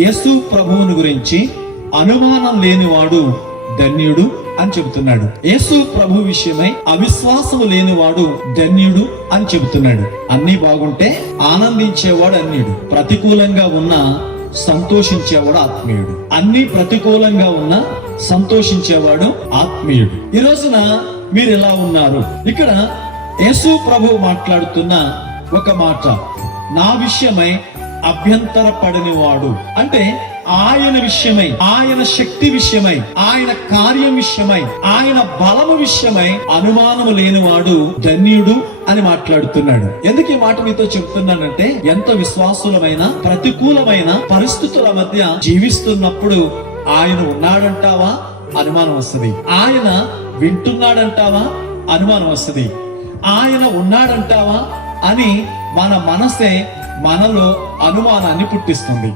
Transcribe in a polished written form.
యేసు ప్రభువుని గురించి అనుమానం లేనివాడు ధన్యుడు అని చెబుతున్నాడు. యేసు ప్రభు విషయమై అవిశ్వాసము లేనివాడు ధన్యుడు అని చెబుతున్నాడు. అన్ని బాగుంటే ఆనందించేవాడు అన్యుడు, ప్రతికూలంగా ఉన్నా సంతోషించేవాడు ఆత్మీయుడు. అన్ని ప్రతికూలంగా ఉన్నా సంతోషించేవాడు ఆత్మీయుడు. ఈ రోజున మీరు ఎలా ఉన్నారు? ఇక్కడ యేసు ప్రభు మాట్లాడుతున్న ఒక మాట, నా విషయమై అభ్యంతరపడని వాడు అంటే ఆయన విషయమై, ఆయన శక్తి విషయమై, ఆయన కార్యం విషయమై, ఆయన బలము విషయమై అనుమానము లేనివాడు ధన్యుడు అని మాట్లాడుతున్నాడు. ఎందుకు ఈ మాట మీతో చెప్తున్నానంటే, ఎంత విశ్వాసులమైన ప్రతికూలమైన పరిస్థితుల మధ్య జీవిస్తున్నప్పుడు ఆయన ఉన్నాడంటావా అనుమానం వస్తుంది, ఆయన వింటున్నాడంటావా అనుమానం వస్తుంది, ఆయన ఉన్నాడంటావా అని మన మనసే మనలో అనుమానాన్ని పుట్టిస్తుంది.